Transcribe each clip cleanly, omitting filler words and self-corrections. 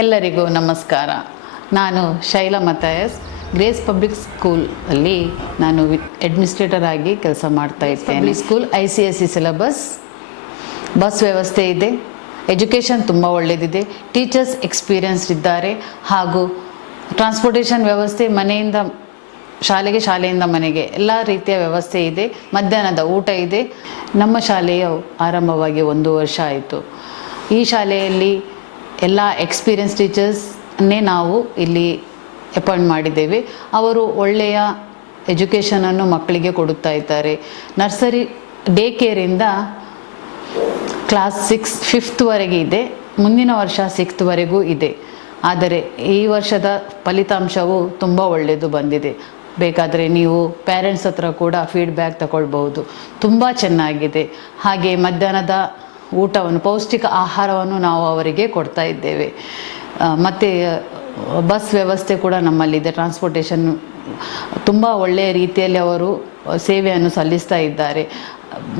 ಎಲ್ಲರಿಗೂ ನಮಸ್ಕಾರ. ನಾನು ಶೈಲಾ ಮತಾಯಸ್, ಗ್ರೇಸ್ ಪಬ್ಲಿಕ್ ಸ್ಕೂಲ್ ಅಲ್ಲಿ ನಾನು ಅಡ್ಮಿನಿಸ್ಟ್ರೇಟರ್ ಆಗಿ ಕೆಲಸ ಮಾಡ್ತಾ ಇದ್ದೇನೆ. ಸ್ಕೂಲ್ ICSE ಸಿಲೆಬಸ್, ಬಸ್ ವ್ಯವಸ್ಥೆ ಇದೆ, ಎಜುಕೇಷನ್ ತುಂಬ ಒಳ್ಳೆಯದಿದೆ, ಟೀಚರ್ಸ್ ಎಕ್ಸ್ಪೀರಿಯನ್ಸ್ಡ್ ಇದ್ದಾರೆ, ಹಾಗೂ ಟ್ರಾನ್ಸ್ಪೋರ್ಟೇಷನ್ ವ್ಯವಸ್ಥೆ ಮನೆಯಿಂದ ಶಾಲೆಗೆ, ಶಾಲೆಯಿಂದ ಮನೆಗೆ ಎಲ್ಲ ರೀತಿಯ ವ್ಯವಸ್ಥೆ ಇದೆ. ಮಧ್ಯಾಹ್ನದ ಊಟ ಇದೆ. ನಮ್ಮ ಶಾಲೆಯು ಆರಂಭವಾಗಿ 1 ವರ್ಷ ಆಯಿತು. ಈ ಶಾಲೆಯಲ್ಲಿ ಎಲ್ಲ ಎಕ್ಸ್ಪೀರಿಯನ್ಸ್ ಟೀಚರ್ಸ್ನೇ ನಾವು ಇಲ್ಲಿ ಅಪಾಯಿಂಟ್ ಮಾಡಿದ್ದೇವೆ. ಅವರು ಒಳ್ಳೆಯ ಎಜುಕೇಷನನ್ನು ಮಕ್ಕಳಿಗೆ ಕೊಡುತ್ತಾ ಇದ್ದಾರೆ. ನರ್ಸರಿ ಡೇ ಕೇರಿಂದ ಕ್ಲಾಸ್ 5th ಇದೆ, ಮುಂದಿನ ವರ್ಷ 6th ಇದೆ. ಆದರೆ ಈ ವರ್ಷದ ಫಲಿತಾಂಶವು ತುಂಬ ಒಳ್ಳೆಯದು ಬಂದಿದೆ. ಬೇಕಾದರೆ ನೀವು ಪೇರೆಂಟ್ಸ್ ಹತ್ರ ಕೂಡ ಫೀಡ್ಬ್ಯಾಕ್ ತಗೊಳ್ಬಹುದು. ತುಂಬ ಚೆನ್ನಾಗಿದೆ. ಹಾಗೆ ಮಧ್ಯಾಹ್ನದ ಊಟವನ್ನು, ಪೌಷ್ಟಿಕ ಆಹಾರವನ್ನು ನಾವು ಅವರಿಗೆ ಕೊಡ್ತಾ ಇದ್ದೇವೆ. ಮತ್ತು ಬಸ್ ವ್ಯವಸ್ಥೆ ಕೂಡ ನಮ್ಮಲ್ಲಿದೆ. ಟ್ರಾನ್ಸ್ಪೋರ್ಟೇಷನ್ ತುಂಬ ಒಳ್ಳೆಯ ರೀತಿಯಲ್ಲಿ ಅವರು ಸೇವೆಯನ್ನು ಸಲ್ಲಿಸ್ತಾ ಇದ್ದಾರೆ.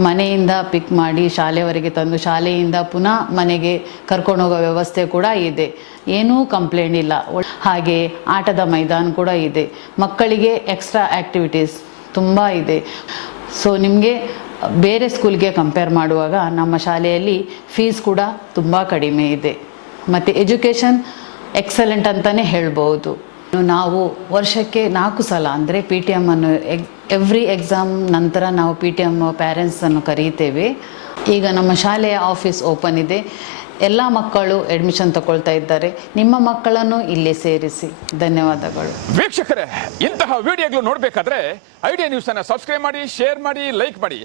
ಮನೆಯಿಂದ ಪಿಕ್ ಮಾಡಿ ಶಾಲೆಯವರೆಗೆ ತಂದು, ಶಾಲೆಯಿಂದ ಪುನಃ ಮನೆಗೆ ಕರ್ಕೊಂಡು ಹೋಗೋ ವ್ಯವಸ್ಥೆ ಕೂಡ ಇದೆ. ಏನೂ ಕಂಪ್ಲೇಂಟ್ ಇಲ್ಲ. ಹಾಗೆ ಆಟದ ಮೈದಾನ ಕೂಡ ಇದೆ. ಮಕ್ಕಳಿಗೆ ಎಕ್ಸ್ಟ್ರಾ ಆ್ಯಕ್ಟಿವಿಟೀಸ್ ತುಂಬ ಇದೆ. ಸೊ ನಿಮಗೆ ಬೇರೆ ಸ್ಕೂಲ್ಗೆ ಕಂಪೇರ್ ಮಾಡುವಾಗ ನಮ್ಮ ಶಾಲೆಯಲ್ಲಿ ಫೀಸ್ ಕೂಡ ತುಂಬ ಕಡಿಮೆ ಇದೆ. ಮತ್ತು ಎಜುಕೇಷನ್ ಎಕ್ಸಲೆಂಟ್ ಅಂತಲೇ ಹೇಳ್ಬೋದು. ನಾವು ವರ್ಷಕ್ಕೆ 4 ಸಲ ಅಂದರೆ PTM ಅನ್ನು ಎವ್ರಿ ಎಕ್ಸಾಮ್ ನಂತರ ನಾವು PTM ಪ್ಯಾರೆಂಟ್ಸನ್ನು ಕರೀತೇವೆ. ಈಗ ನಮ್ಮ ಶಾಲೆಯ ಆಫೀಸ್ ಓಪನ್ ಇದೆ. ಎಲ್ಲ ಮಕ್ಕಳು ಅಡ್ಮಿಷನ್ ತಗೊಳ್ತಾ ಇದ್ದಾರೆ. ನಿಮ್ಮ ಮಕ್ಕಳನ್ನು ಇಲ್ಲೇ ಸೇರಿಸಿ. ಧನ್ಯವಾದಗಳು. ವೀಕ್ಷಕರೇ, ಇಂತಹ ವಿಡಿಯೋಗಳು ನೋಡಬೇಕಾದ್ರೆ ಐಡಿಯಾ ನ್ಯೂಸ್ ಅನ್ನು ಸಬ್ಸ್ಕ್ರೈಬ್ ಮಾಡಿ, ಶೇರ್ ಮಾಡಿ, ಲೈಕ್ ಮಾಡಿ.